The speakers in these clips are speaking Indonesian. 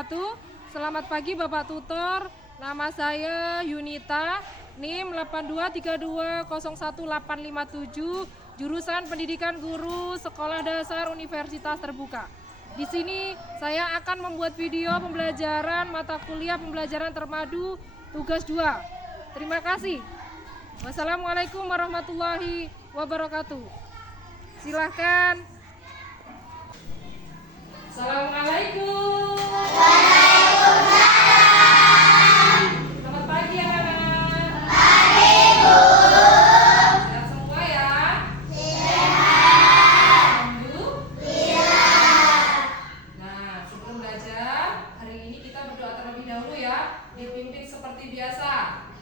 wabarakatuh. Selamat pagi Bapak Tutor. Nama saya Yunita, NIM 8232011857, jurusan Pendidikan Guru Sekolah Dasar Universitas Terbuka. Di sini saya akan membuat video pembelajaran mata kuliah pembelajaran terpadu tugas 2. Terima kasih. Wassalamualaikum warahmatullahi wabarakatuh. Silahkan. Assalamualaikum. Selamat pagi anak-anak. Pagi Bu. Sehat semua ya? Sehat. Alhamdulillah. Nah, sebelum belajar, hari ini kita berdoa terlebih dahulu ya. Dipimpin seperti biasa.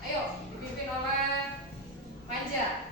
Ayo, dipimpin oleh Manja.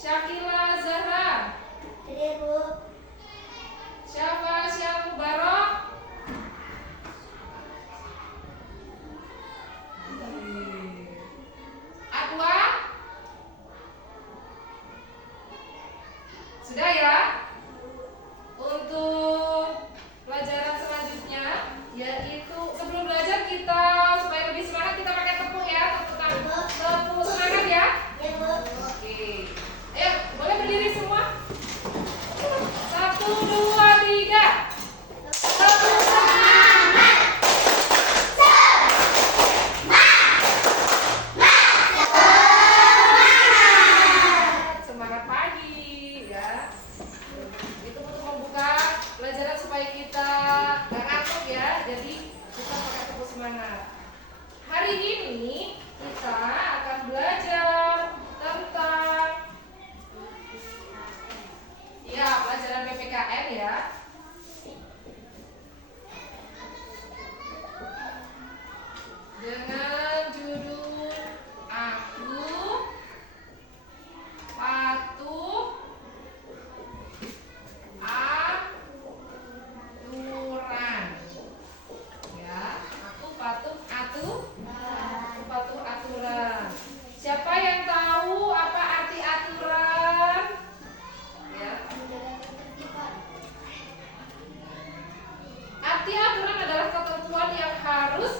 Syakila Zahra. Hadir, Bu. Syafa Syah Mubarak. Aqua. Sudah ya? Untuk pelajaran selanjutnya yaitu sebelum belajar kita supaya lebih semangat kita pakai tepuk ya, tepuk semangat ya. Ya, Bu. Oke. Ayo, boleh berdiri semua? 1, 2, 3. Tepuk semangat. Semangat pagi ya. Itu untuk membuka pelajaran supaya kita gak ngantuk ya. Jadi kita pakai tepuk semangat. Hari ini kita akan belajar tentang pelajaran PPKN ya. Dengan judul Aku Patuh Aturan. Ya, aku patuh aturan. Siapa yang tahu apa arti aturan? Ya. Arti aturan adalah ketentuan yang harus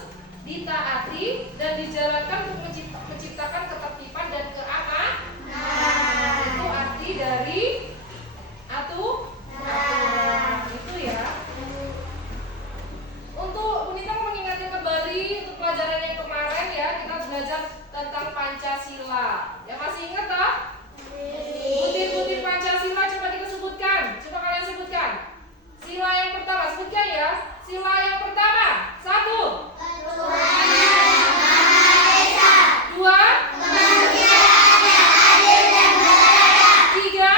ditaati dan dijalankan untuk menciptakan ketertiban dan keamanan. Itu arti dari aturan. Itu ya. Untuk Bunita mau mengingatkan kembali untuk pelajaran yang kemarin ya, kita belajar tentang Pancasila. Ya masih ingat toh? Butir-butir Pancasila coba kita sebutkan. Coba kalian sebutkan. Sila yang pertama, sebutkan ya. Sila yang pertama. 1. Dua. 3. 4. 5.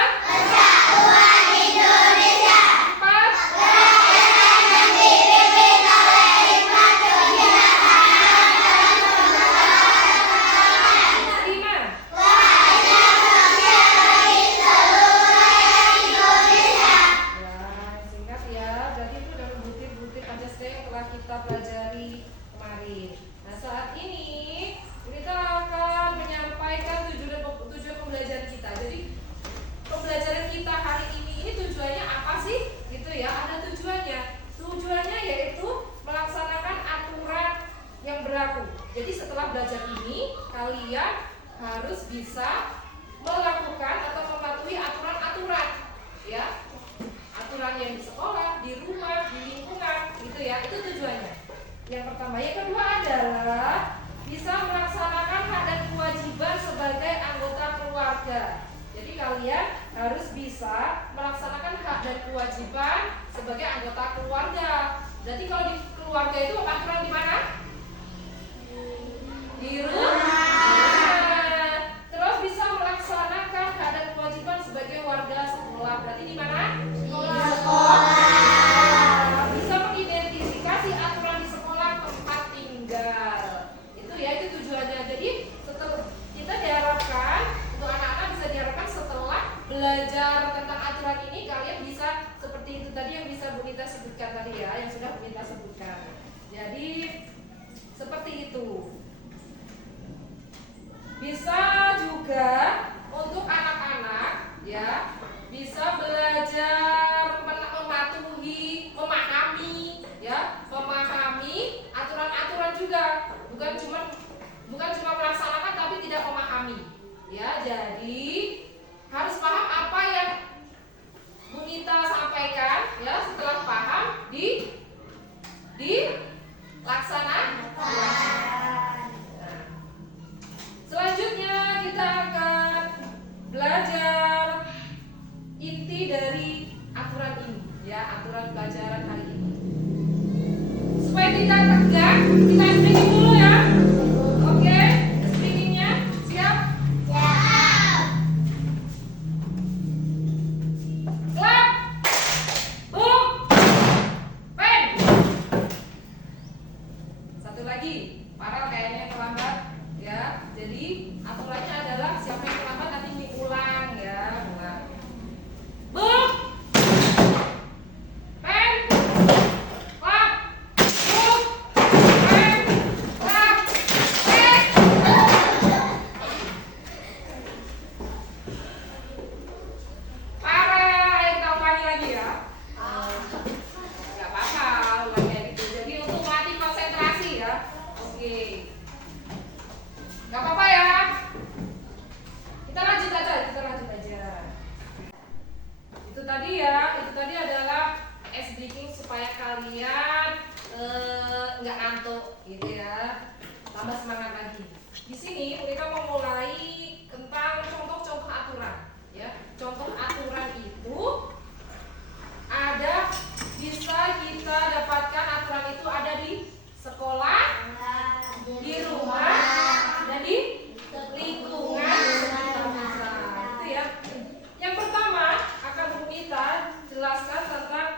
Singkat ya. Jadi itu dari butir-butir Pancasila yang telah kita pelajari kemarin. Nah saat ini kita akan menyampaikan tujuan pembelajaran kita. Jadi pembelajaran kita hari ini tujuannya apa sih? Gitu ya. Ada tujuannya. Tujuannya yaitu melaksanakan aturan yang berlaku. Jadi setelah belajar ini kalian harus bisa melakukan atau mematuhi aturan-aturan ya. Aturan yang di sekolah, di rumah, di lingkungan, gitu ya. Itu tujuannya. Yang pertama, yang kedua adalah bisa melaksanakan hak dan kewajiban sebagai anggota keluarga. Jadi kalian harus bisa melaksanakan hak dan kewajiban sebagai anggota keluarga. Jadi kalau di keluarga itu aturan di mana? Di rumah. Terus bisa melaksanakan hak dan kewajiban sebagai warga sekolah. Berarti di mana? Sekolah. Bisa mengidentifikasi aturan di sekolah, tempat tinggal. Itu ya, itu tujuannya. Jadi setelah kita diharapkan untuk anak-anak bisa diharapkan setelah belajar tentang aturan ini kalian bisa seperti itu tadi yang bisa Bunita sebutkan tadi ya, yang sudah Bunita sebutkan. Jadi seperti itu. Bisa juga untuk anak-anak ya, bisa belajar memahami ya, memahami aturan-aturan juga. Bukan cuma melaksanakan tapi tidak memahami. Ya, jadi harus paham apa yang Bunita sampaikan ya, setelah paham dilaksanakan. Selanjutnya kita akan belajar inti dari aturan ini ya, aturan pelajaran hari ini. Supaya kita tegak, kita speaking dulu ya. Oke, speakingnya siap? Siap. Clap, book, pen. Satu lagi, Farel kayaknya terlambat ya. Jadi aturannya adalah siapa yang terlambat nanti diulang ya. tadi ya, itu tadi adalah ice breaking supaya kalian nggak ngantuk gitu ya, tambah semangat lagi. Di sini kita mau mulai tentang contoh-contoh aturan ya. Contoh aturan itu ada, bisa kita dapatkan aturan itu ada di sekolah, di rumah, dan di lingkungan sekitar kita. Itu ya. Yang pertama akan kita jelaskan tentang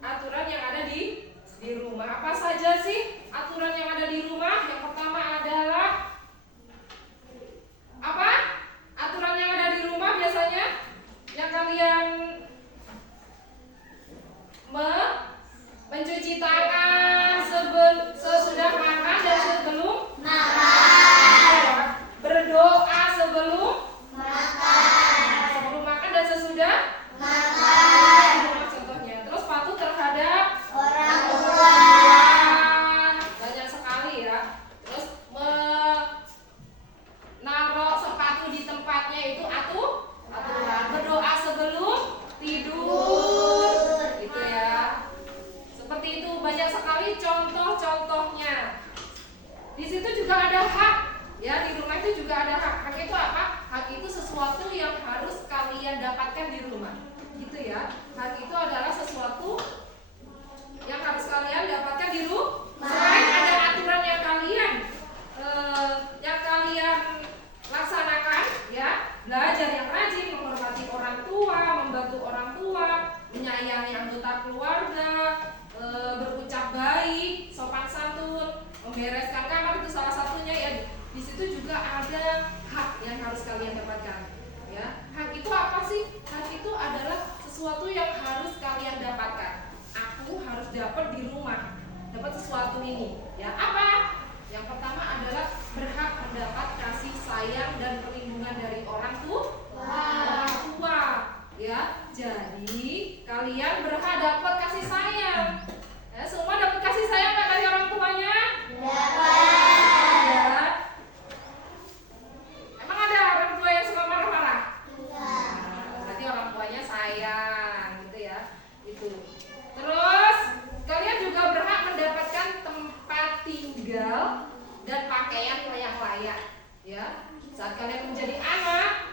aturan yang ada di rumah. Apa saja sih aturan yang ada di rumah? Yang pertama adalah apa? Aturan yang ada di rumah biasanya yang kalian mencuci tangan sesudah makan dan sebelum makan, berdoa sebelum makan dan sesudah makan, contohnya. Terus patuh terhadap orang tua, banyak sekali ya. Terus menaruh sepatu di tempatnya itu aturan. Berdoa sebelum tidur, gitu ya. Seperti itu, banyak sekali contoh-contohnya. Di situ juga ada hak, ya, di rumah itu juga ada hak. Hak itu apa? Hak itu sesuatu yang harus kalian dapatkan di rumah, gitu ya. Hak itu adalah sesuatu yang harus kalian dapatkan di rumah. Selain ada aturan yang kalian laksanakan, ya, belajar yang rajin, menghormati orang tua, membantu orang tua, menyayangi anggota keluarga, berucap baik, sopan santun, membereskan kamar, itu salah satunya ya. Di situ juga ada hak yang harus kalian dapatkan. Ya, hak itu apa sih? Hak itu adalah sesuatu yang harus kalian dapatkan. Aku harus dapat di rumah, dapat sesuatu ini. Ya, apa? Yang pertama adalah berhak mendapat kasih sayang dan perlindungan dari orang tua. Ya, jadi kalian berhak dapat kasih sayang. Ya, semua dapat kasih sayang nggak dari orang tuanya? Dapat. Ya. Emang ada orang tua yang suka marah-marah? Nah, berarti orang tuanya sayang, gitu ya. Itu. Terus kalian juga berhak mendapatkan tempat tinggal dan pakaian yang layak. Ya, saat kalian menjadi anak,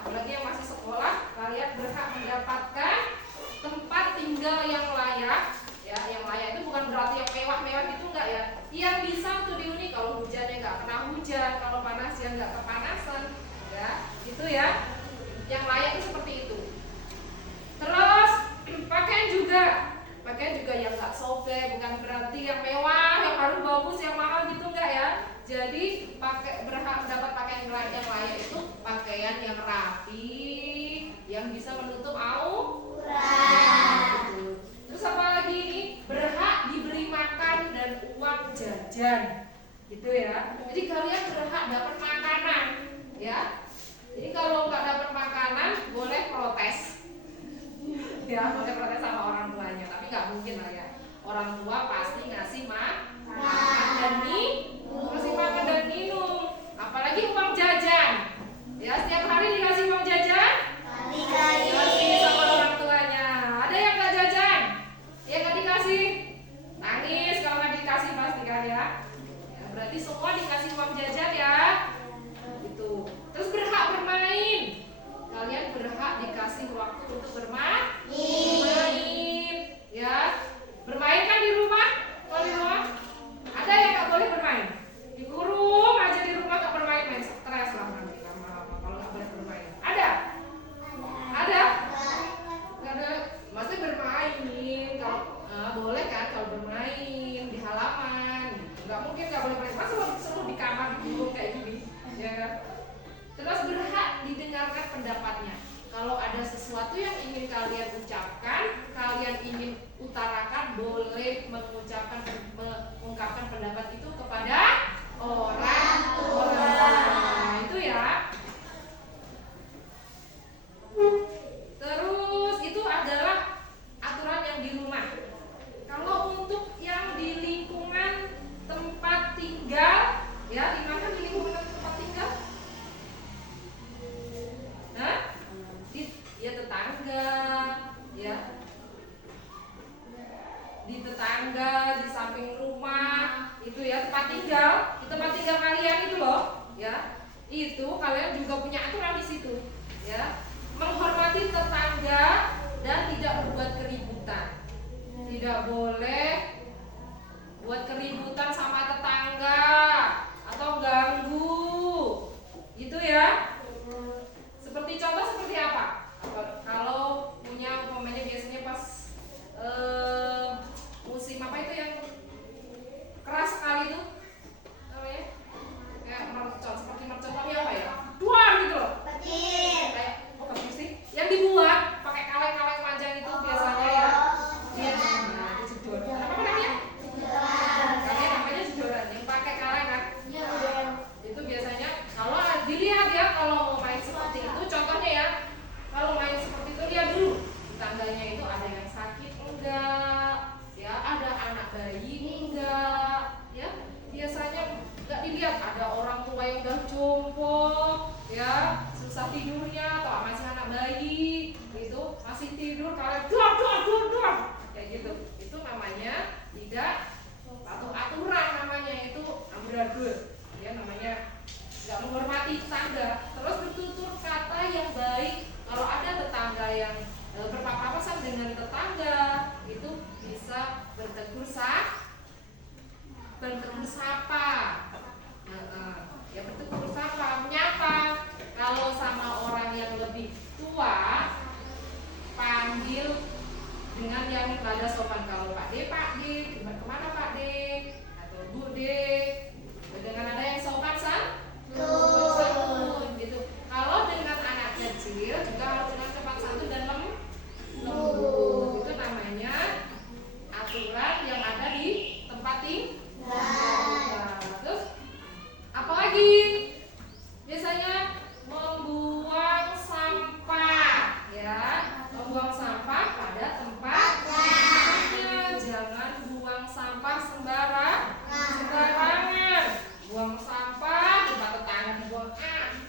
apalagi yang masih sekolah, kalian berhak mendapatkan tempat tinggal yang layak. Ya, yang layak itu bukan berarti yang mewah-mewah gitu, enggak ya. Yang bisa untuk dihuni, kalau hujannya nggak kena hujan, kalau panasnya nggak kepanasan, ya, gitu ya. Yang layak itu seperti itu. Terus pakaian juga yang nggak sobek, bukan berarti yang mewah, yang harus bagus, yang mahal gitu, enggak ya. Jadi berhak mendapat pakaian yang layak itu pakaian yang rapi, yang bisa menutup aurat. Gitu. Terus apa lagi ini? Berhak diberi makan dan uang jajan, gitu ya. Jadi kalian berhak dapat makanan, ya. Jadi kalau nggak dapat makanan, boleh protes, ya, boleh protes sama orang tuanya. Tapi nggak mungkin lah ya. Orang tua pasti ngasih makan dan minum, apalagi uang jajan. Ya, setiap hari dikasih uang jajan. Dikasih sama orang tuanya. Ada yang nggak jajan? Ya nggak dikasih, nangis kalau nggak dikasih pastikan ya. Ya, berarti semua dikasih uang jajan ya. Gitu. Terus berhak bermain. Kalian berhak dikasih waktu untuk bermain. Ya, bermain kan di rumah? Kalau di rumah ada yang nggak boleh bermain. Dikurung aja di rumah, nggak bermain, main stres lah nanti lama-lama kalau nggak boleh bermain. Ada? Nggak ada. Maksudnya bermain kalau boleh kan kalau bermain di halaman. Nggak mungkin nggak boleh bermain. Masa selalu di kamar dikurung kayak gini, ya kan? Terus berhak didengarkan pendapatnya. Kalau ada sesuatu yang ingin kalian ucapkan, kalian ingin utarakan, boleh mengungkapkan pendapat itu kepada orang tua. Itu ya. Terus itu adalah aturan yang di rumah. Kalau untuk yang di lingkungan tempat tinggal, ya, di mana di lingkungan tempat tinggal? bayi itu masih tidur kalian dor kayak gitu, itu namanya tidak patuh aturan, namanya itu amburadul ya, namanya nggak menghormati tetangga. Terus bertutur kata yang baik, kalau ada tetangga yang berpapasan dengan tetangga itu bisa bertegur sapa. Ya bertegur sapa, menyapa. Kalau sama orang yang lebih tua panggil dengan yang rada sopan. Kalau Pak D, kemana Pak D? Atau Bu D, dengan ada yang sopan santun gitu. Kalau dengan anak kecil juga harus dengan sopan santun dan lembut. Itu namanya aturan yang ada di tempat tinggal. Terus apalagi biasanya membuang sampah ya, membuang sampah pada tempatnya. Jangan buang sampah sembarangan. Buang sampah tempat tetangga dibuang,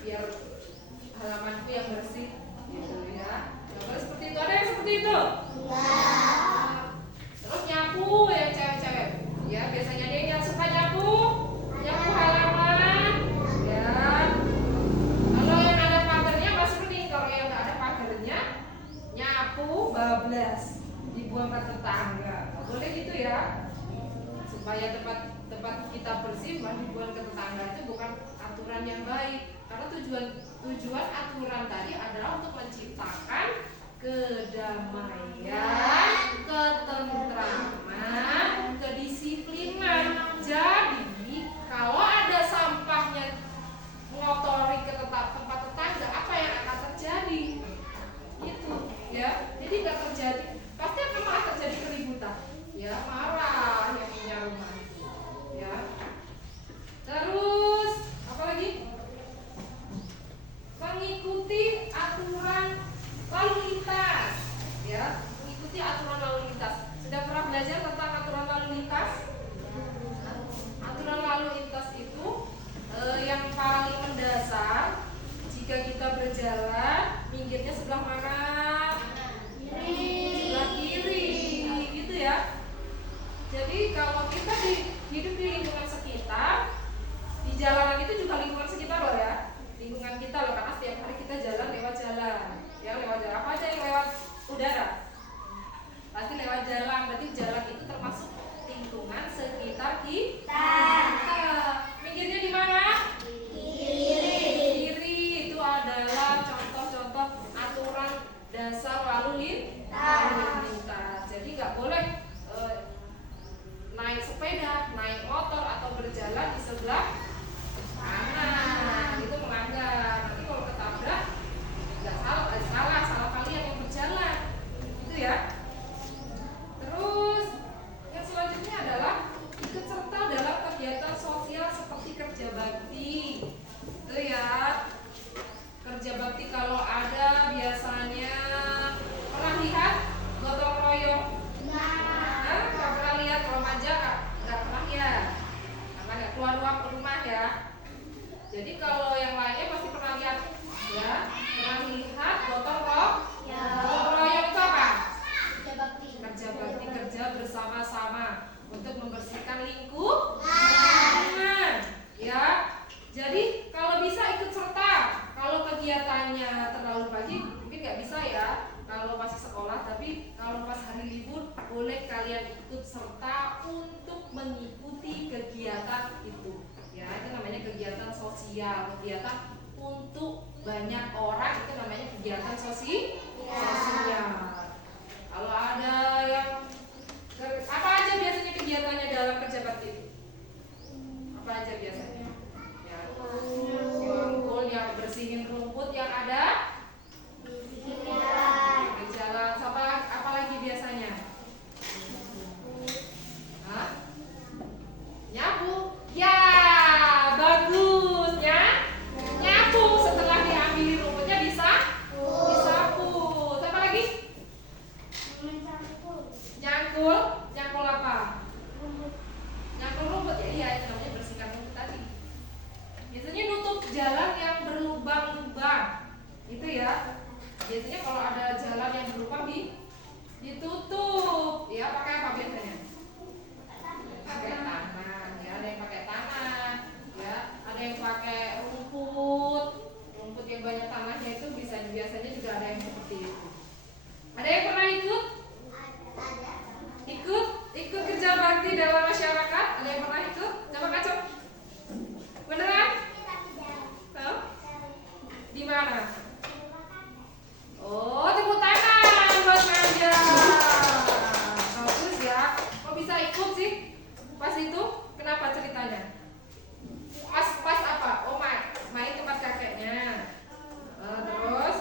biar halamanku yang bersih gitu ya. Nah, seperti itu, ada yang seperti itu. Terus nyapu yang cewek-cewek ya, biasanya dia yang suka nyapu halaman ya. Kalau yang ada pagernya masih mending, kalau yang nggak ada pagernya nyapu bablas dibuang ke tetangga. Nggak boleh gitu ya, supaya tempat kita bersih malah dibuang ke tetangga, itu bukan aturan yang baik. Karena tujuan aturan tadi adalah untuk menciptakan kedamaian, ketentraman, kedisiplinan. Jadi kalau ada sampahnya mengotori ke tempat tetangga, apa yang akan terjadi? Itu ya. Jadi nggak terjadi, pasti akan malah terjadi keributan. Ya, marah yang punya rumah itu. Ya. Terus apa lagi? Mengikuti aturan lalu lintas. Ya, mengikuti aturan lalu lintas. Sudah pernah belajar tentang aturan lalu lintas? Aturan lalu lintas itu yang paling mendasar. Jika kita berjalan, minggirnya sebelah mana? Sebelah kiri, gitu ya. Jadi kalau kita hidup di lingkungan sekitar, di jalanan itu juga lingkungan sekitar loh ya, lingkungan kita loh, karena setiap hari kita jalan, ya lewat jalan apa aja yang lewat udara, pasti lewat jalan. Berarti jalan itu termasuk lingkungan sekitar kita. Minggirnya di mana? Kiri. Itu adalah contoh-contoh aturan dasar lalu lintas. Jadi nggak boleh naik sepeda, naik motor atau berjalan di sebelah kanan. Itu melanggar. Nanti kalau ketabrak nggak salah kalian yang berjalan. Itu ya. Terus yang selanjutnya adalah ikut serta dalam kegiatan sosial seperti kerja bakti. Itu ya. Kerja bakti kalau ada biasanya pernah lihat gotong royong? Nggak pernah lihat. Remaja nggak pernah ya, karena nggak keluar rumah ya. Jadi kalau yang lainnya pasti pernah lihat ya, pernah lihat gotong royong itu apa? Kerja bakti, kerja bersama-sama untuk membersihkan lingkungan ya. Jadi kalau bisa ikut serta. Kalau kegiatannya terlalu pagi mungkin nggak bisa ya kalau masih sekolah, tapi kalau pas hari libur boleh kalian ikut serta untuk mengikuti kegiatan itu ya. Itu namanya kegiatan sosial, kegiatan untuk banyak orang, itu namanya kegiatan sosial. Kalau ada yang apa aja biasanya kegiatannya dalam kerja bakti itu? Apa aja biasanya? Ya, ngumpul, yang bersihin rumput yang ada di jalan. Apa lagi biasanya? Hah? Nyapu. Ya, bagus ya. Nyapu setelah diambil rumputnya disapu. biasanya kalau ada jalan yang berlubang ditutup, ya pakai apa biasanya? Pakai tanah, ya ada yang pakai tanah, ya ada yang pakai rumput yang banyak tanahnya itu biasanya juga ada yang seperti itu. Ada yang pernah ikut kerja bakti dalam masyarakat? Ada yang pernah ikut? Coba kacau. Beneran? Tahu? Di mana? Oh, tepuk tangan buat Nadia. Bagus ya. Kok bisa ikut sih? Pas itu, kenapa ceritanya? Pas apa? Oh, main tempat kakeknya. Terus?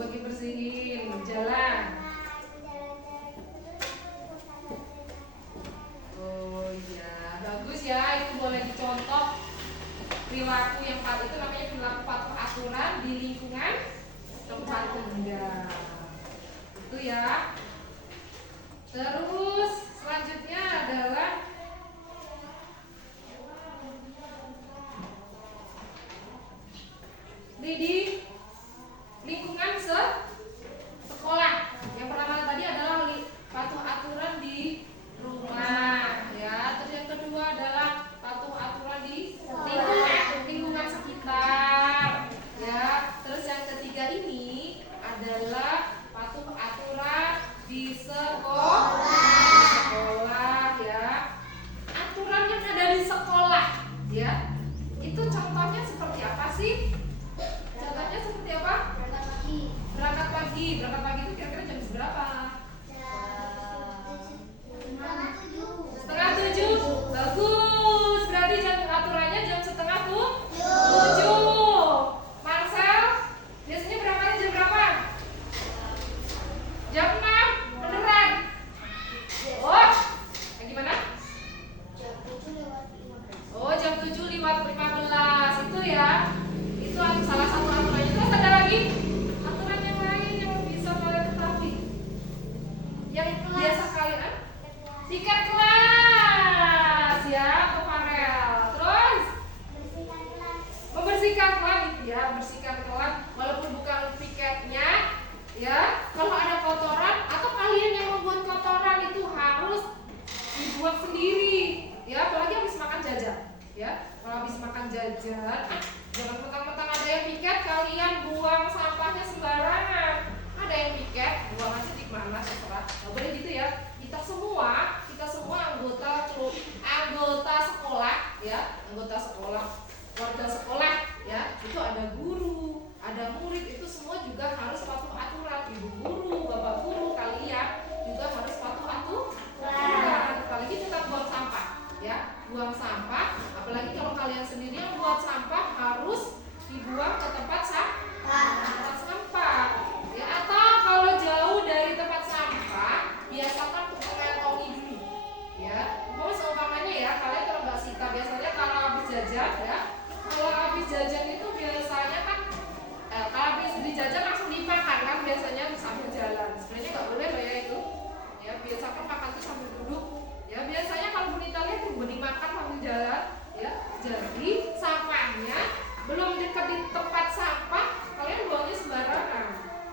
Bagi bersihin jalan. Oh iya, bagus ya. Itu boleh dicontoh. Perilaku yang itu namanya perilaku patuh aturan di lingkungan tempat tinggal. Itu ya. Terus selanjutnya adalah di lingkungan sekolah. Yang pertama tadi adalah patuh aturan di rumah, ya. Terus yang kedua adalah patuh aturan di lingkungan sekitar, ya. Terus yang ketiga ini adalah patuh aturan di sekolah, ya. Aturan yang ada di sekolah, ya. Itu contohnya seperti apa sih? Contohnya seperti apa? Berangkat pagi itu kira-kira jam berapa? Setengah 7. Bagus. Berarti aturannya jam setengah 7. Marcel, biasanya berangkatnya jam berapa? Jam 6. Beneran? Oh, gimana? Oh, jam 7:15 itu ya. Itu salah satu aturannya. Terus ada lagi aturan yang lain yang bisa kalian ketahui, yang biasa kalian tiket kelas, ya, ke Farel. Terus membersihkan kelas gitu ya, membersihkan kelas walaupun bukan piketnya, ya. Kalau ada kotoran atau kalian yang membuat kotoran itu harus dibuat sendiri, ya. Apalagi habis makan jajan, ya. Kalau habis makan jajan, jangan mentang-mentang ada yang piket kalian buang sampahnya sembarangan. Ada yang piket, buang aja di mana terserah. Nggak boleh gitu ya. Kita semua anggota sekolah, ya, anggota sekolah, warga sekolah, ya. Itu ada guru, ada murid, itu semua juga harus patuh aturan. Ibu guru, bapak guru, kalian juga harus patuh aturan. Apalagi tetap buang sampah, ya. Buang sampah, apalagi kalau kalian sendiri yang buat sampah harus dibuang ke tempat sampah, ya. Atau kalau jauh dari tempat sampah, biasakan untuk mengantongi dulu, ya. Mau seumpamanya ya, kalian kalau nggak sita, biasanya kalau habis jajan, ya, kalau habis jajan itu biasanya kan kalau habis beli jajan langsung dimakan kan, biasanya sambil jalan. Sebenarnya nggak boleh loh ya itu, ya. Biasakan makan tuh sambil duduk, ya. Biasanya kalau bonita lihat tuh dimakan sambil jalan, ya. Jadi sampahnya belum dekat di tempat sampah, kalian buangnya sembarangan,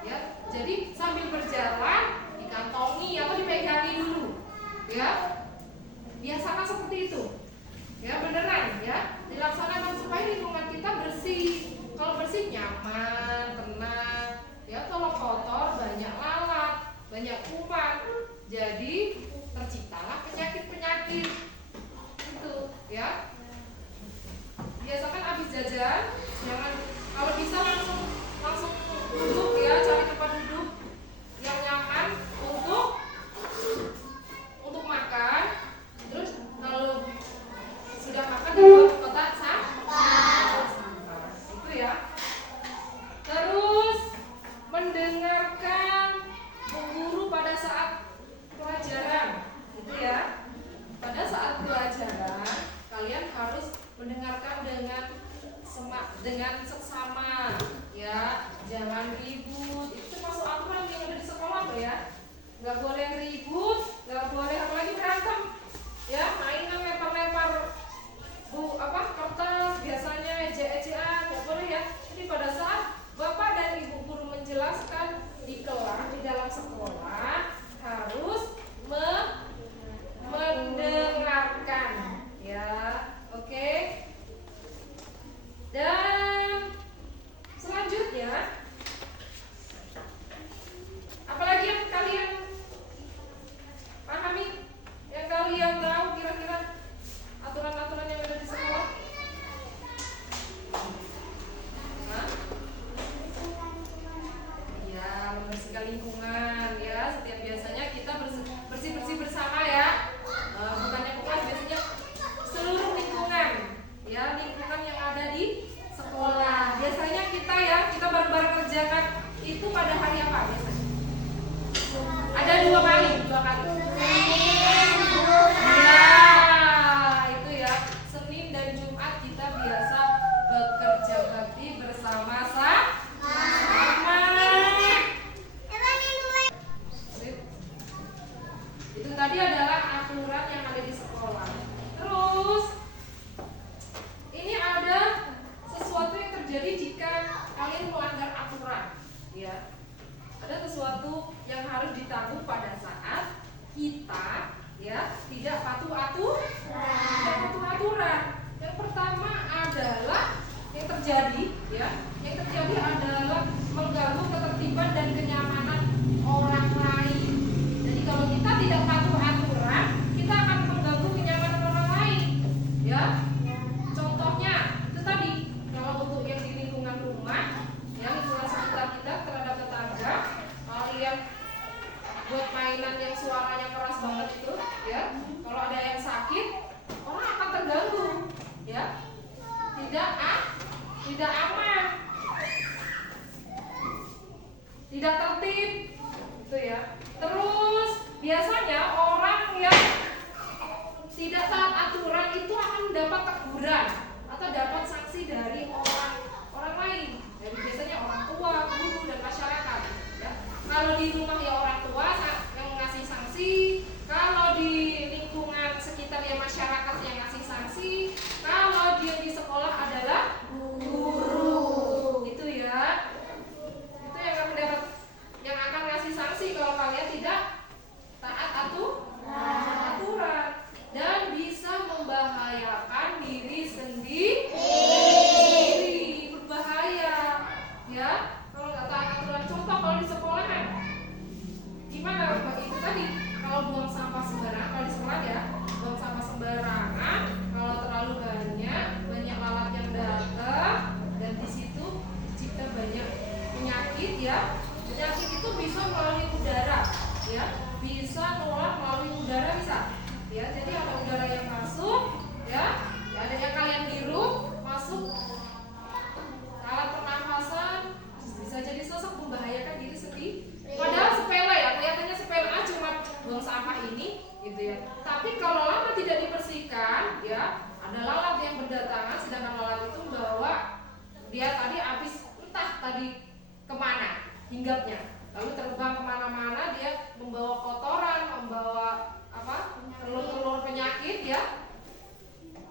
ya. Jadi sambil berjalan dikantongi atau dipegangi dulu, ya. Biasakan seperti itu, ya. Beneran, ya. Dilaksanakan supaya lingkungan kita bersih. Kalau bersih nyaman, tenang, ya. Kalau kotor banyak lalat, banyak kuman, jadi terciptalah penyakit itu, ya. Biasakan habis jajan, jangan, kalau bisa langsung duduk, ya. Cari tempat duduk yang nyaman untuk makan. Terus kalau sudah makan dibuat ke kotak sampah, itu ya. Terus mendengarkan guru pada saat pelajaran, itu ya. Pada saat pelajaran kalian harus mendengarkan dengan seksama, ya. Jangan ribut. Itu termasuk aturan yang ada di sekolah loh, ya. Nggak boleh ribut, nggak boleh apalagi berantem, ya. Mainan lempar-lempar kertas, biasanya ejek-ejekan, nggak terjadi, ya, yang terjadi adalah mengganggu ketertiban dan kenyamanan orang lain. Jadi kalau kita tidak patuh aturan, kita akan mengganggu kenyamanan orang lain, ya. Contohnya itu tadi, kalau untuk yang di lingkungan rumah, ya, lingkungan sekitar kita terhadap tetangga, kalian buat mainan yang suaranya keras banget itu, ya, kalau ada yang sakit, orang akan terganggu, ya, tidak aman, tidak tertib, gitu ya. Terus biasanya orang yang tidak taat aturan itu akan mendapat teguran atau dapat sanksi dari orang lain. Jadi biasanya orang tua, guru, dan masyarakat. Ya. Kalau di rumah ya orang tua yang ngasih sanksi, kalau di lingkungan sekitar ya masyarakat yang ngasih sanksi, kalau dia di sekolah adalah guru. Gitu ya. Itu yang akan ngasih sanksi kalau kalian tidak taat aturan dan bisa membahayakan diri sendiri, berbahaya, ya. Kalau nggak taat aturan, contoh kalau di sekolah kan, gimana itu tadi, kalau buang sampah sembarangan, kalau di sekolah ya, buang sampah sembarangan, kalau terlalu banyak lalat yang datang, dan di situ tercipta banyak penyakit, ya. Penyakit itu bisa melalui udara, ya, bisa nular melalui udara, bisa. Ya, jadi ada udara yang masuk, ya, ada yang kalian hirup masuk alat pernafasan, bisa jadi sosok membahayakan diri sendiri. Padahal sepele ya, kelihatannya sepele aja cuma buang sampah ini, gitu ya. Tapi kalau lama tidak dibersihkan, ya, ada lalat yang berdatangan, sedangkan lalat itu membawa dia tadi habis entah tadi kemana hinggapnya, lalu terbang kemana-mana, dia membawa kotoran, membawa telur-telur penyakit, ya,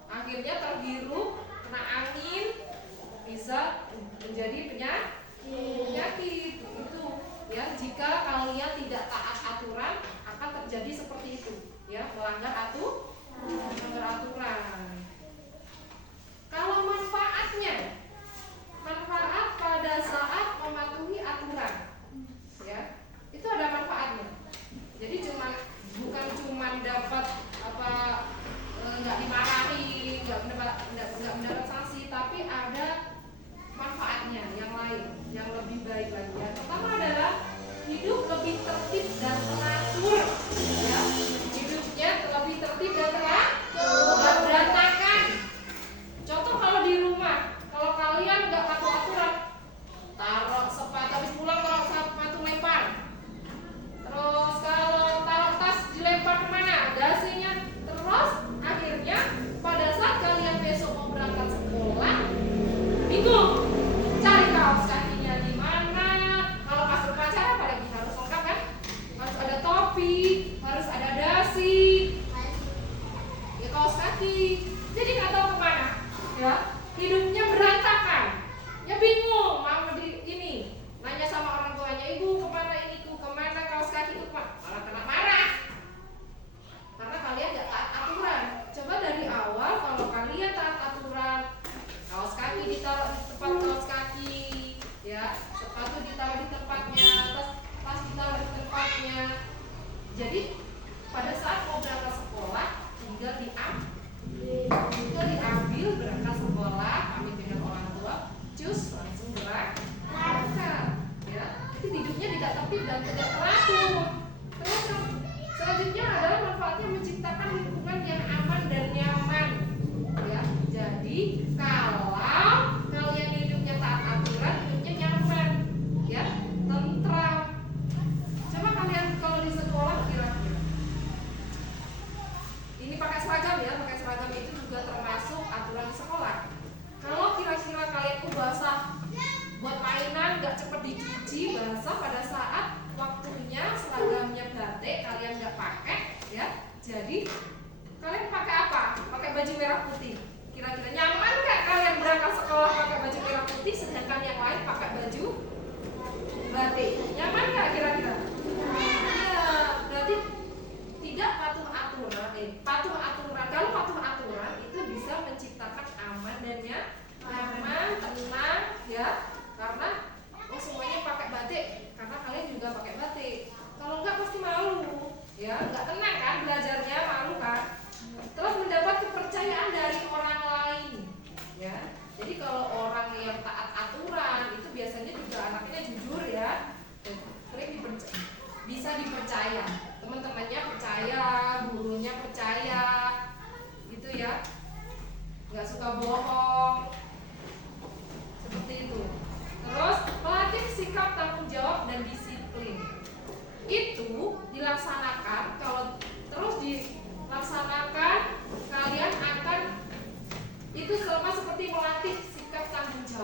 akhirnya terhirup, kena angin, bisa menjadi penyakit itu, ya. Jika kalian tidak taat aturan akan terjadi seperti itu, ya, melanggar aturan. Kalau manfaat pada saat mematuhi aturan, ya, itu ada manfaatnya. Jadi bukan cuma dapat nggak dimarahi, nggak mendapat sanksi, tapi ada manfaatnya yang lain, yang lebih baik lagi. Yang pertama adalah hidup lebih tertib dan teratur, ya. Hidupnya lebih tertib dan berantakan. Contoh kalau di rumah, kalau kalian nggak patuh aturan, taruh sepatu habis pulang kalau sepatu lempar. Terus kalau taruh tas dilempar kemana? Dasinya. Terus akhirnya pada saat kalian besok mau berangkat sekolah, bingung cari kaos kakinya di mana. Kalau pas upacara apalagi harus lengkap kan? Harus ada topi, harus ada dasi, ya, kaos kaki. Jadi nggak tahu kemana, ya. Hidupnya berantakan, ya, bingung mau ini nanya sama orang tuanya, ibu kemana ini tuh, kemana kaos kaki itu, Pak, malah kena marah karena kalian nggak taat aturan. Coba dari awal kalau kalian taat aturan, kaos kaki ditaruh di tempat kaos kaki, ya, sepatu ditaruh di tempatnya, tas ditaruh di tempatnya. Jadi pada saat mau berangkat sekolah tinggal diambil berangkat sekolah, pamit dengan orang tua, cus langsung berangkat, ya. Jadi hidupnya tidak tertib dan tidak teratur. Terus selanjutnya adalah manfaatnya menciptakan lingkungan yang aman dan nyaman, ya. Jadi kalau kalian hidupnya taat aturan, hidupnya nyaman, ya, tentram. Coba kalian kalau di sekolah kira-kira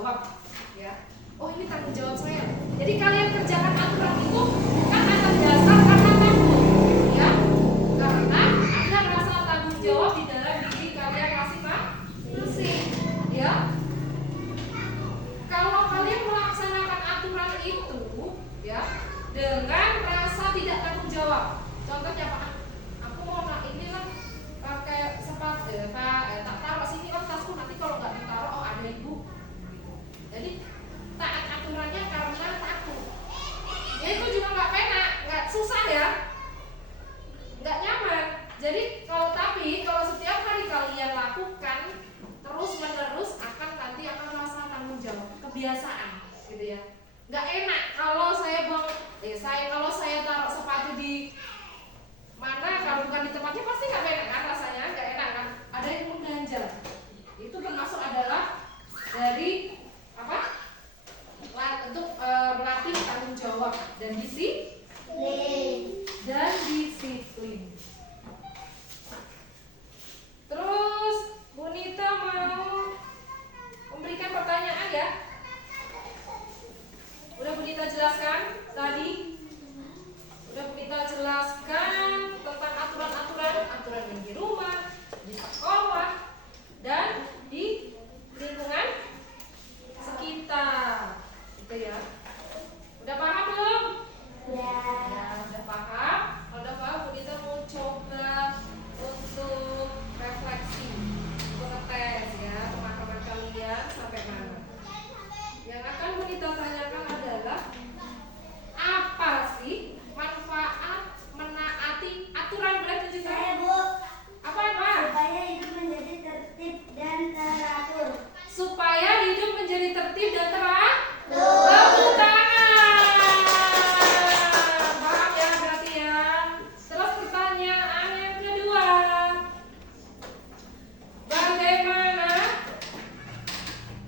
jawab ya. Oh ini tanggung jawab saya. Jadi kalian kerjakan aturan itu bukan atas dasar karena takut ya, karena ada rasa tanggung jawab di dalam diri kalian masing-masing ya. Kalau kalian melaksanakan aturan itu ya dengan rasa tidak tanggung jawab, contohnya Pak, aku mau ini lah pakai sepatu tak taruh sini tasku, nanti kalau nggak ditaruh ada ibu. Jadi taat aturannya karena takut. Ya itu juga nggak penak, nggak susah ya, nggak nyaman. Jadi kalau setiap hari kalian lakukan terus menerus nanti akan merasa tanggung jawab, kebiasaan gitu ya. Nggak enak kalau kalau saya taruh sepatu di mana, kalau bukan di tempatnya pasti nggak enak kan, rasanya nggak enak kan, ada yang mengganjal. Itu termasuk adalah dari apa? Untuk melatih tanggung jawab dan disiplin. Terus Bu Nita mau memberikan pertanyaan ya. Udah Bu Nita jelaskan tadi? Udah Bu Nita jelaskan tentang aturan yang di rumah, di sekolah, dan di lingkungan sekitar. Gitu ya. Udah paham belum? Ya. Udah paham? Kalau udah paham, Bu Nita mau coba untuk refleksi, untuk ngetes ya pemahaman kalian sampai mana. Yang akan Bu Nita tanyakan adalah apa sih manfaat menaati aturan? Boleh tunjukkan? Saya Bu, Apa? supaya hidup menjadi tertib dan teratur. Supaya hidup menjadi tertib dan teratur. Tepuk tangan. Paham ya berarti ya. Terus pertanyaan yang kedua, bagaimana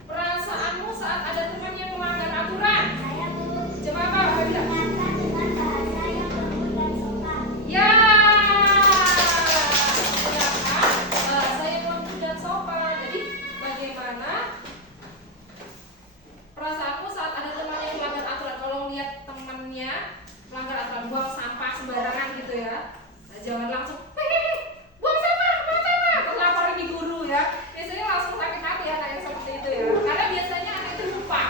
perasaanmu saat ada teman yang melanggar aturan? Saya Bu, Coba apa? Bilang. mengingatkan dengan bahasa yang lembut dan sopan. Ya, bahasa yang lembut dan sopan. Jadi bagaimana perasaanmu saat ada teman yang melanggar aturan? Kalau lihat temannya melanggar aturan, buang sampah sembarangan gitu ya, nah, jangan langsung buang sampah, terus laporin di guru ya. Biasanya langsung sakit hati anak yang seperti itu ya, karena biasanya anak itu lupa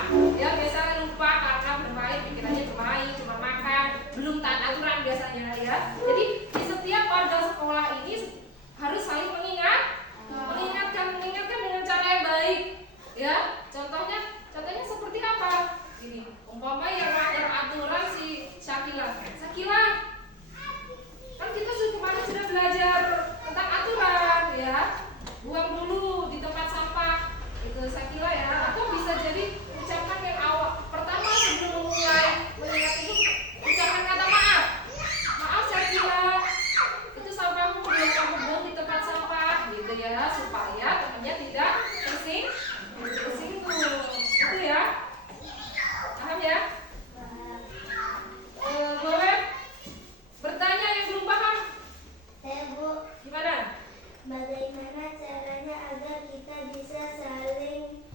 ya, biasanya lupa karena bermain, pikirannya cuma makan, belum taat aturan biasanya ya. Jadi di setiap warga sekolah ini harus saling mengingatkan dengan cara yang baik ya. Contohnya seperti apa? Gini, umpama yang melanggar aturan si Syakila, kan kita kemarin sudah belajar tentang aturan ya, buang dulu di tempat sampah itu Syakila ya. Atau bisa jadi ucapkan yang awal pertama sebelum mulai mengingat itu, ucapkan kata maaf Syakila, itu sampahmu belum kamu buang di tempat sampah gitu ya, supaya temennya tidak tersinggung itu ya. Paham ya? Boleh bertanya yang belum paham? Saya Bu, Gimana? bagaimana caranya agar kita bisa saling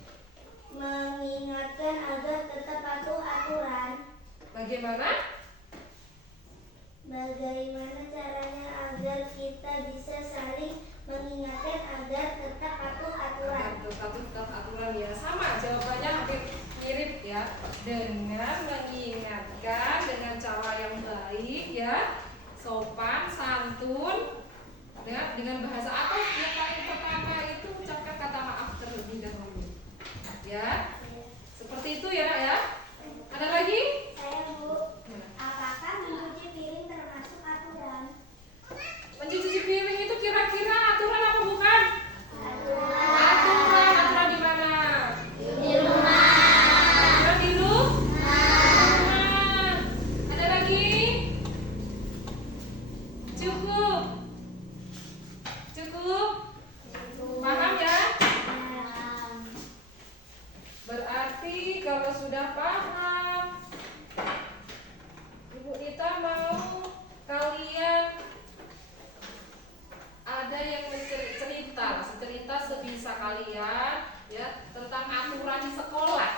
mengingatkan agar tetap patuh aturan? Bagaimana? Bagaimana caranya agar kita bisa saling mengingatkan agar tetap patuh aturan? Tetap aturan ya, sama jawabannya hampir mirip ya, dengan mengingatkan dengan cara yang baik ya, sopan, santun, dengan bahasa, atau yang paling pertama itu ucapkan kata maaf terlebih dahulu ya, seperti itu ya Nak ya. Ada lagi? Saya Bu, apakah mencuci piring termasuk aturan? Mencuci piring itu kira-kira aturan apa bukan? Aturan. Aturan di mana? Di rumah. Aturan di rumah. Ada lagi? Cukup. Paham ya? Berarti kalau sudah paham, Ibu Nita mau kalian ada yang cerita sebisa kalian ya tentang aturan di sekolah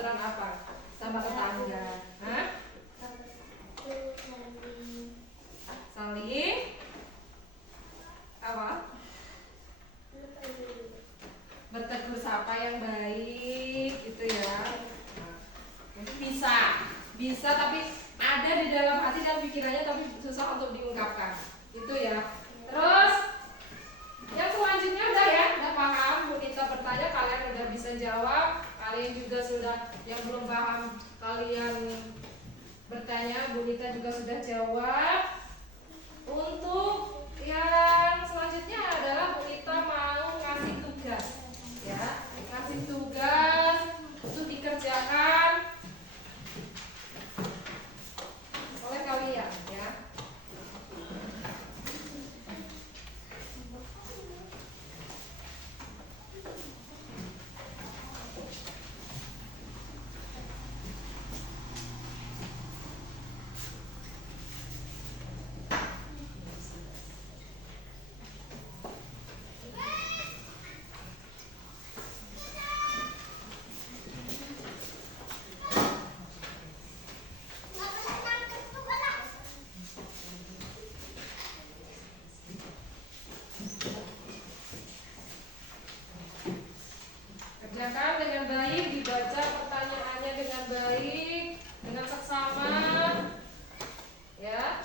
aturan apa? Sama tetangga. Hah? Saling apa? Bertegur sapa yang baik gitu ya. Nah, mungkin bisa tapi ada di dalam hati dan pikirannya tapi susah untuk diungkapkan. Itu ya. Terus yang selanjutnya udah paham. Bu Nita bertanya, kalian udah bisa jawab. Kalian juga sudah, yang belum paham kalian bertanya, Bu Nita juga sudah jawab. Untuk yang selanjutnya adalah Bu Nita mau ngasih tugas, ya, ngasih tugas untuk dikerjakan oleh kalian, ya. Kerjakan dengan baik, dibaca pertanyaannya dengan baik, dengan seksama, ya.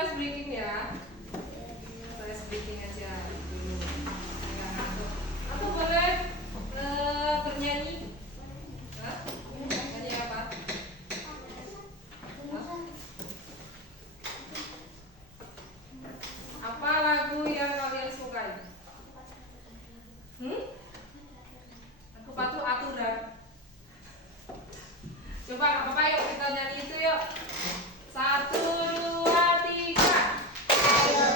ice breaking ya. Ice breaking aja dulu. Ya, atau boleh bernyanyi. Hah? Nyanyi apa? Apa lagu yang kalian sukai? Aku patuh aturan. Coba nggak apa-apa, yuk kita nyanyi itu yuk. 1, 2, 3. Ayo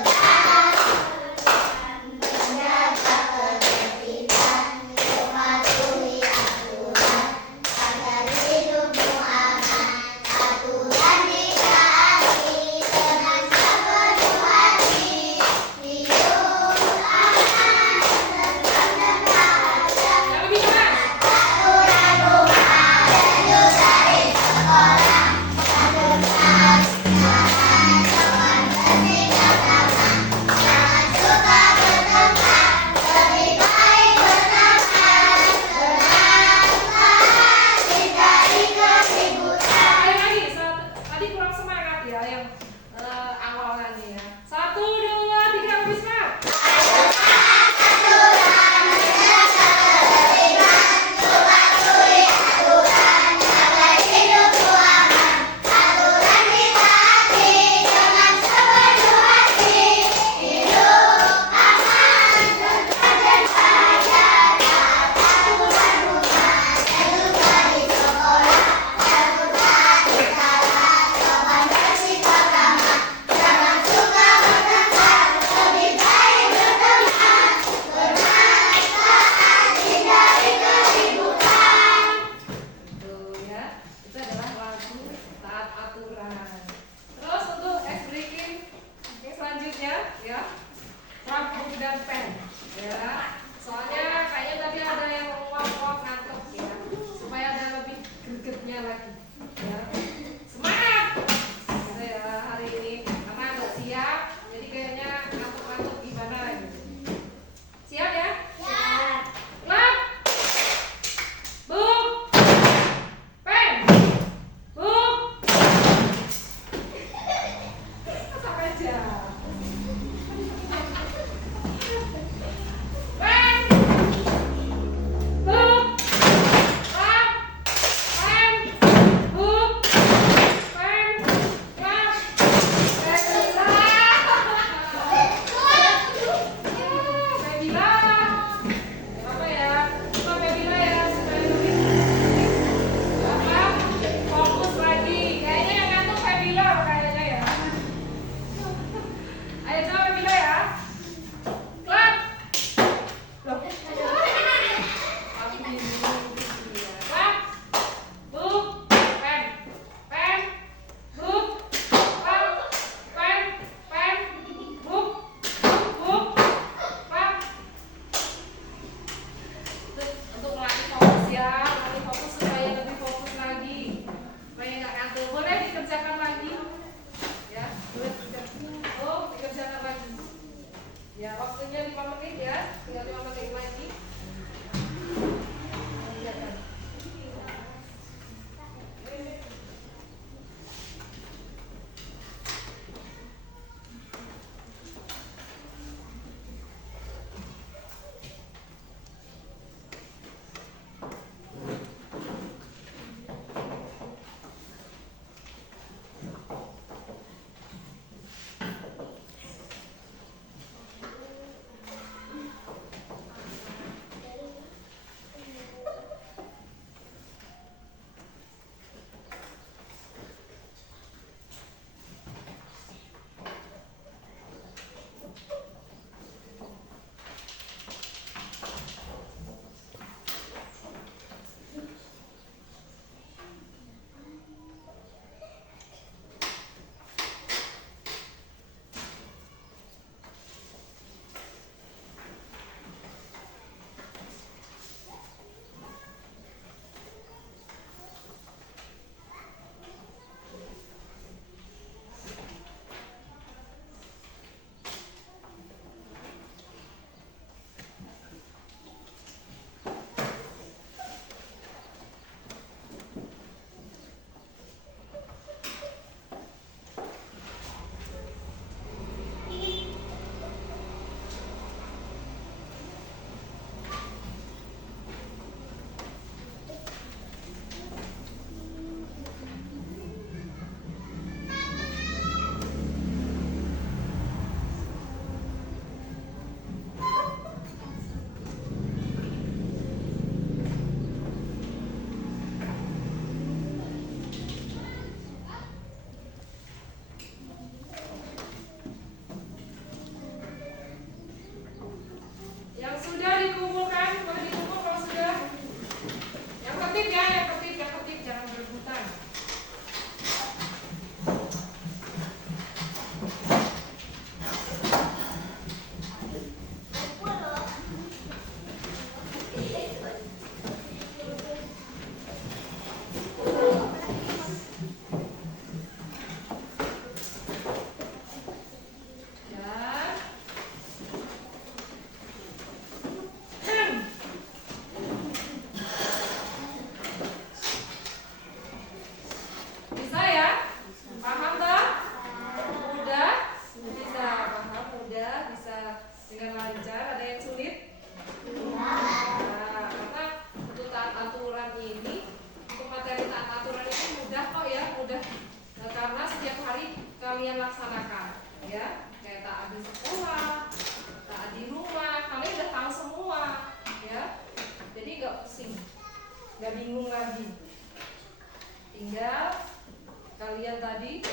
tadi?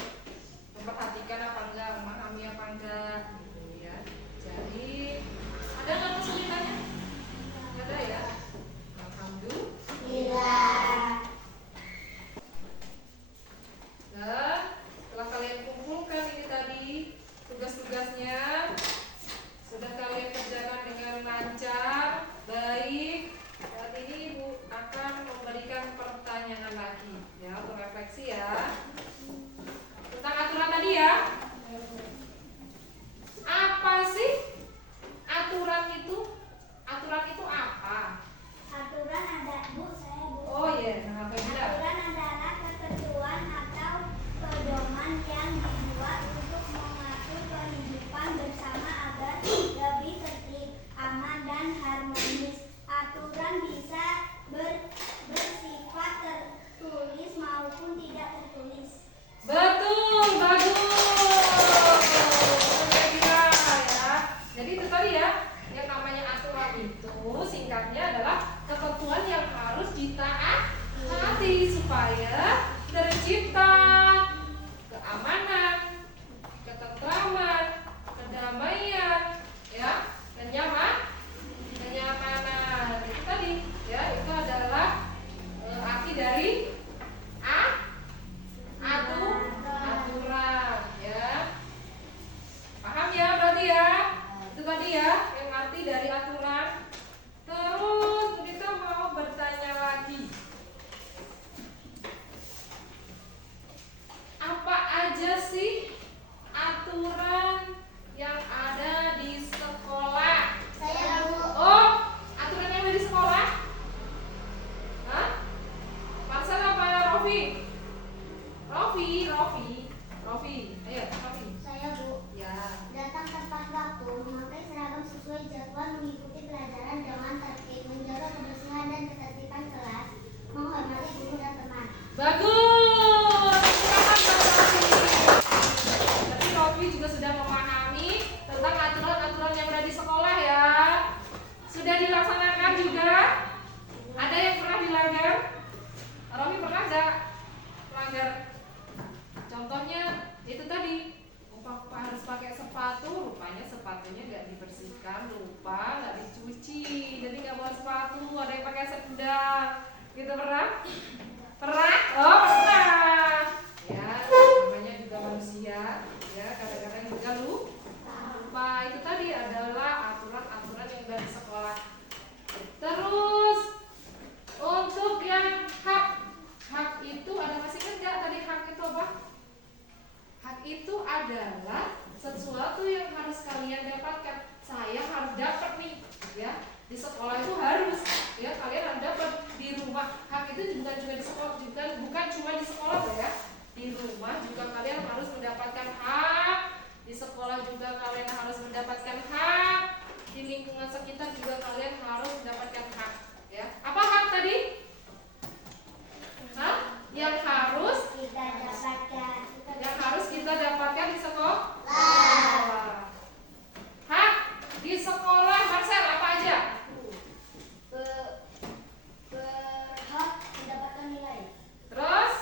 Memperhatikan apa enggak, memahami apa enggak, ya. Jadi ada nggak kesulitannya? Nggak ada ya? Alhamdulillah. Dan setelah kalian kumpulkan ini tadi tugas-tugasnya, sudah kalian kerjakan dengan lancar, baik. Saat ini Ibu akan memberikan pertanyaan lagi, ya, untuk refleksi ya. Tentang aturan tadi ya. Apa sih aturan itu? Aturan itu apa? Aturan ada, Bu, saya Bu. Oh iya, nah apa yang benar? Aturan adalah ketentuan atau pedoman yang dibuat untuk mengatur kehidupan bersama agar lebih tertib, aman, dan harmonis. Aturan bisa bersifat tertulis maupun tidak tertulis. Betul, bagus. Kira-kira ya. Jadi itu tadi ya, yang namanya aturan itu singkatnya adalah ketentuan yang harus ditaati supaya tercipta keamanan, ketentraman, kedamaian, ya, kenyamanan. Itu tadi, ya, itu adalah arti dari aturan, ya. Paham ya berarti ya? Itu tadi ya yang arti dari aturan. Terus kita mau bertanya lagi. Apa aja sih aturan yang ada di sekolah? Saya Bu. Oh, aturan yang ada di sekolah? Hah? Marcel apa Rofi? Rofi. Ayo, Rofi. Saya Bu. Ya. Datang tepat waktu, memakai seragam sesuai jadwal, mengikuti pelajaran dengan tertib, menjaga kebersihan dan ketertiban kelas, menghormati guru dan teman. Bagus. Silakan Bang Rofi. Jadi Rofi juga sudah memahami tentang aturan-aturan yang ada di sekolah ya. Sudah dilaksanakan juga? Ada yang pernah dilanggar? Rofi pernah nggak melanggar? Contohnya itu tadi, harus pakai sepatu, rupanya sepatunya nggak dibersihkan, lupa nggak dicuci, jadi nggak bawa sepatu. Ada yang pakai sendal, gitu pernah? Pernah? Oh pernah. Ya, namanya juga manusia, ya kadang-kadang juga lupa. Itu tadi adalah aturan-aturan yang dari sekolah. Terus untuk yang hak itu ada masih kan nggak tadi hak itu apa? Hak itu adalah sesuatu yang harus kalian dapatkan. Saya harus dapat nih, ya. Di sekolah itu harus, ya, kalian harus dapat. Di rumah, hak itu bukan cuma di sekolah, bukan cuma di sekolah, ya. Di rumah juga kalian harus mendapatkan hak. Di sekolah juga kalian harus mendapatkan hak. Di lingkungan sekitar juga kalian harus mendapatkan hak, ya. Apa hak tadi? Hah? Yang harus kita dapatkan di sekolah. Hak di sekolah, Marcel apa aja? Berhak mendapatkan nilai. Terus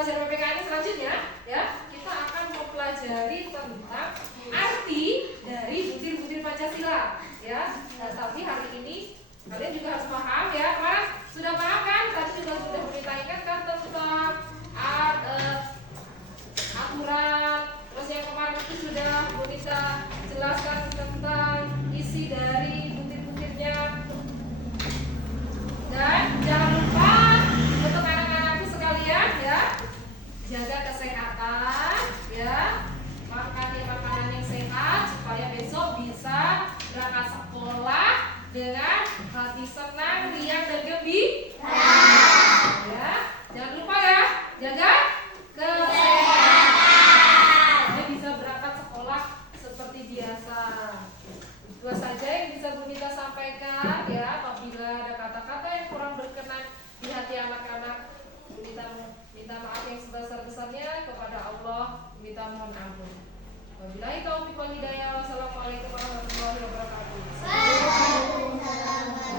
pelajaran PPK ini selanjutnya ya, kita akan mempelajari tentang arti dari butir-butir Pancasila ya. Nah, tapi hari ini kalian juga harus paham ya. Kemarin sudah paham kan? Tadi juga sudah kita ingatkan tentang aturan. Terus yang kemarin itu sudah kita jelaskan tentang isi dari butir-butirnya. Dan jangan lupa untuk anak-anakku sekalian ya, jaga kesehatan ya, makan makanan yang sehat supaya besok bisa berangkat sekolah dengan hati senang, riang dan gembira. Ya, jangan lupa ya, jaga kesehatan. Supaya bisa berangkat sekolah seperti biasa. Itu saja yang bisa Bu Nita sampaikan ya. Apabila ada kata-kata yang kurang berkenan di hati anak-anak, Bu Nita minta maaf yang sebesar-besarnya kepada Allah. Bu Nita mohon ampun. Wabillahi taufiq wal hidayah. Wassalamualaikum warahmatullahi wabarakatuh. Waalaikumsalam.